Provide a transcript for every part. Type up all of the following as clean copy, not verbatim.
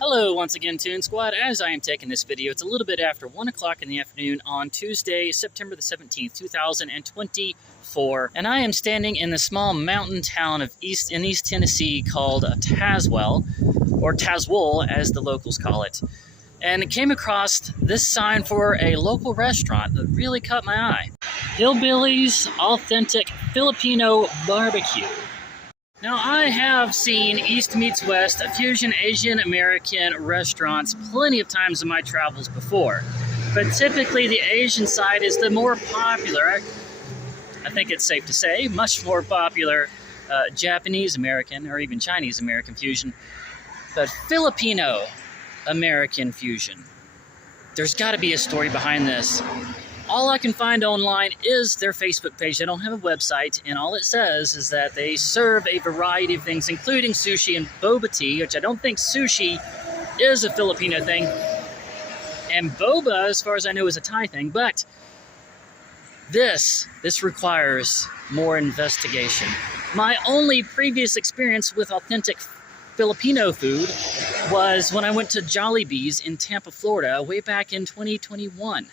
Hello once again, Toon Squad. As I am taking this video, it's a little bit after 1 o'clock in the afternoon on Tuesday, September the 17th, 2024, and I am standing in the small mountain town of East Tennessee called Tazewell, or Tazewell as the locals call it, and came across this sign for a local restaurant that really caught my eye. Filbilly's Authentic Filipino BBQ. Now, I have seen East meets West, fusion Asian American restaurants plenty of times in my travels before. But typically the Asian side is the more popular, I think it's safe to say, much more popular Japanese American or even Chinese American fusion. But Filipino American fusion. There's got to be a story behind this. All I can find online is their Facebook page. They don't have a website, and all it says is that they serve a variety of things, including sushi and boba tea, which I don't think sushi is a Filipino thing. And boba, as far as I know, is a Thai thing, but this requires more investigation. My only previous experience with authentic Filipino food was when I went to Jollibee's in Tampa, Florida, way back in 2021.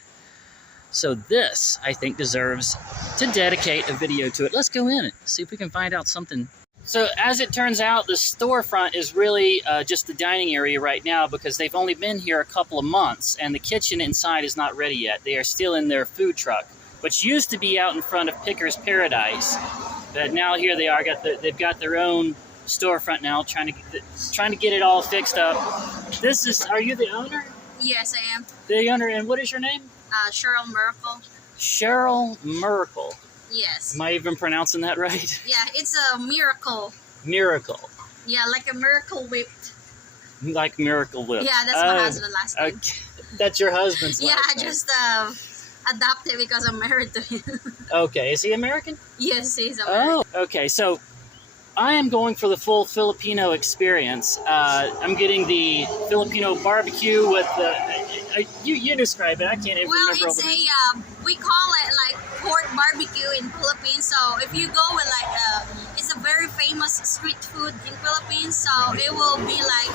So this, I think, deserves to dedicate a video to it. Let's go in and see if we can find out something. So as it turns out, the storefront is really just the dining area right now because they've only been here a couple of months and the kitchen inside is not ready yet. They are still in their food truck, which used to be out in front of Picker's Paradise. But now here they are. They've got their own storefront now, trying to get it all fixed up. Are you the owner? Yes, I am. The owner, and what is your name? Cheryl Miracle. Cheryl Miracle. Yes. Am I even pronouncing that right? Yeah, it's a miracle. Miracle. Yeah, like a miracle whipped. Like Miracle Whip. Yeah, that's my husband's last name. Okay. That's your husband's last name? Yeah, I just adopted because I'm married to him. Okay, is he American? Yes, he's American. Oh, okay, so I am going for the full Filipino experience. I'm getting the Filipino barbecue with the... You describe it. I can't even remember. Well, it's we call it like pork barbecue in Philippines. So if you go with like it's a very famous street food in Philippines. So it will be like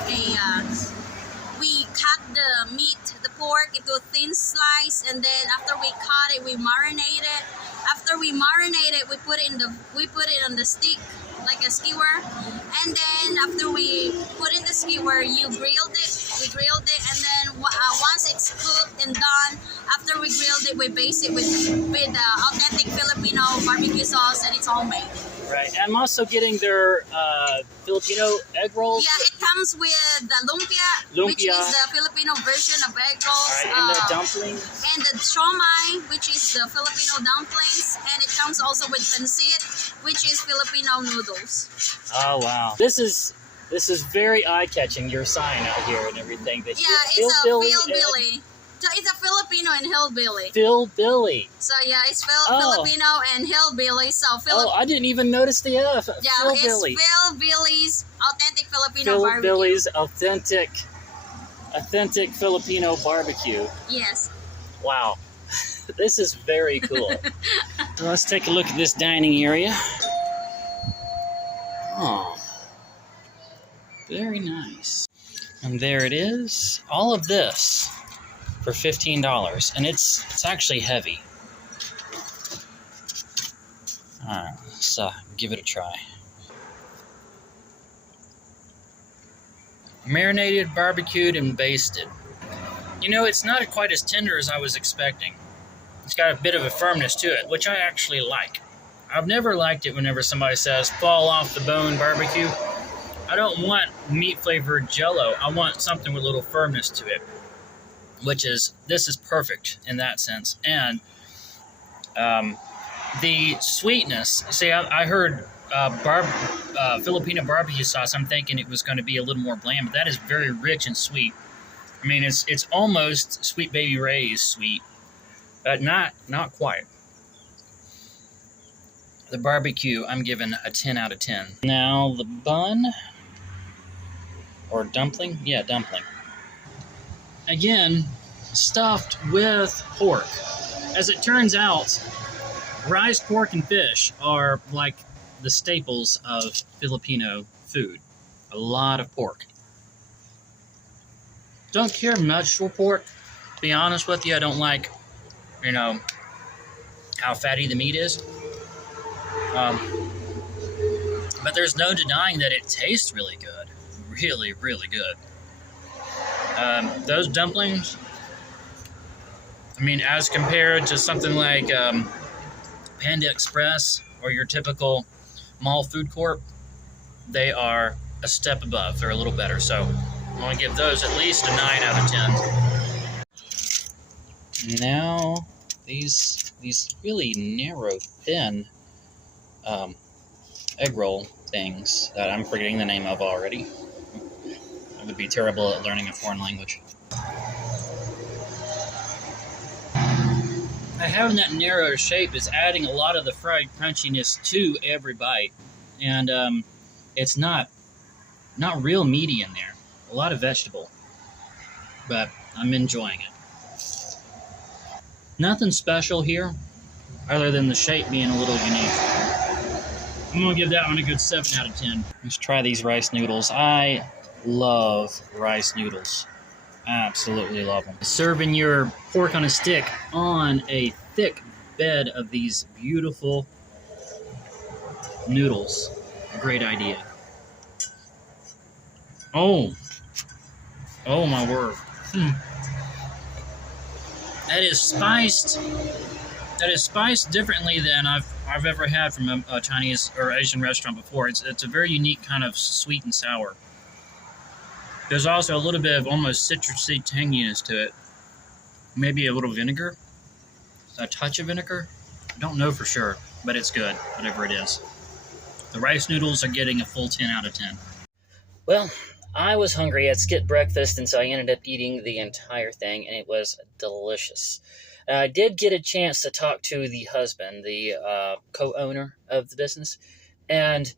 we cut the meat, the pork, into a thin slice, and then after we cut it, we marinate it. After we marinate it, we put it on the stick, like a skewer, and then after we put in the skewer, we grilled it, and then once it's cooked and done, after we grilled it, we base it with authentic Filipino barbecue sauce, and it's homemade. Right, I'm also getting their Filipino egg rolls. Yeah, it comes with the lumpia, which is the Filipino version of egg rolls. Right, and the dumpling. And the siomai, which is the Filipino dumplings, and it comes also with pancit, which is Filipino noodles. Oh wow, this is very eye-catching. Your sign out here and everything. It's a Filbilly. It's a Filipino and hillbilly. Filbilly. So yeah, it's Filipino and hillbilly. So I didn't even notice the F. Yeah, Filbilly. It's Filbilly's authentic Filipino barbecue. Filbilly's authentic Filipino barbecue. Yes. Wow, this is very cool. So let's take a look at this dining area. Oh, very nice. And there it is. All of this for $15, and it's actually heavy. All right, let's give it a try. Marinated, barbecued, and basted. You know, it's not quite as tender as I was expecting. It's got a bit of a firmness to it, which I actually like. I've never liked it whenever somebody says fall off the bone barbecue. I don't want meat flavored jello. I want something with a little firmness to it. This is perfect in that sense. And the sweetness, see, I heard Filipino barbecue sauce. I'm thinking it was going to be a little more bland, but that is very rich and sweet. I mean, it's almost Sweet Baby Ray's sweet, but not quite. The barbecue, I'm giving a 10 out of 10. Now the bun, or dumpling? Yeah, dumpling. Again, stuffed with pork. As it turns out, rice, pork, and fish are like the staples of Filipino food. A lot of pork. Don't care much for pork. To be honest with you, I don't like, how fatty the meat is. But there's no denying that it tastes really good. Really, really good. Those dumplings, as compared to something like Panda Express or your typical mall food court, they are a step above. They're a little better. So I'm going to give those at least a 9 out of 10. Now, these really narrow, thin egg roll things that I'm forgetting the name of already. I would be terrible at learning a foreign language. Having that narrow shape is adding a lot of the fried crunchiness to every bite. And it's not real meaty in there. A lot of vegetable. But I'm enjoying it. Nothing special here, other than the shape being a little unique. I'm going to give that one a good 7 out of 10. Let's try these rice noodles. I love rice noodles. Absolutely love them. Serving your pork on a stick on a thick bed of these beautiful noodles. Great idea. Oh my word. That is spiced differently than I've ever had from a Chinese or Asian restaurant before. It's a very unique kind of sweet and sour. There's also a little bit of almost citrusy tanginess to it. Maybe a little vinegar. A touch of vinegar. I don't know for sure, but it's good, whatever it is. The rice noodles are getting a full 10 out of 10. Well, I was hungry. I'd skipped breakfast, and so I ended up eating the entire thing, and it was delicious. I did get a chance to talk to the husband, the co-owner of the business, and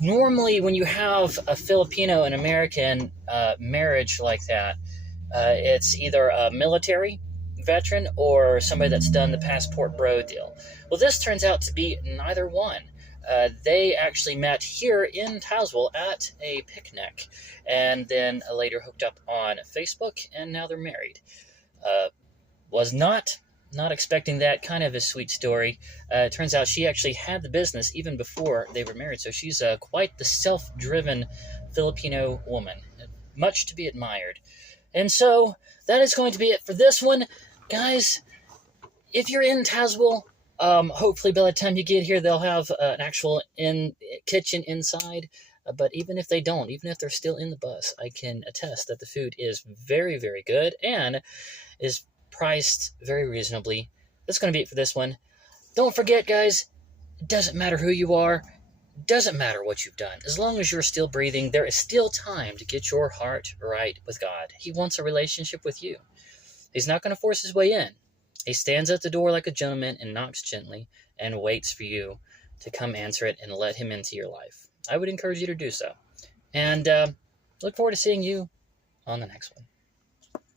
normally when you have a Filipino and American marriage like that, it's either a military veteran or somebody that's done the passport bro deal. Well, this turns out to be neither one. They actually met here in Tazewell at a picnic, and then later hooked up on Facebook, and now they're married. Was not expecting that. Kind of a sweet story. Turns out she actually had the business even before they were married, so she's quite the self-driven Filipino woman. Much to be admired. And so that is going to be it for this one. Guys, if you're in Tazewell, hopefully by the time you get here, they'll have an actual kitchen inside. But even if they don't, even if they're still in the bus, I can attest that the food is very, very good and is priced very reasonably. That's going to be it for this one. Don't forget, guys, it doesn't matter who you are. It doesn't matter what you've done. As long as you're still breathing, there is still time to get your heart right with God. He wants a relationship with you. He's not going to force his way in. He stands at the door like a gentleman and knocks gently and waits for you to come answer it and let him into your life. I would encourage you to do so. And look forward to seeing you on the next one.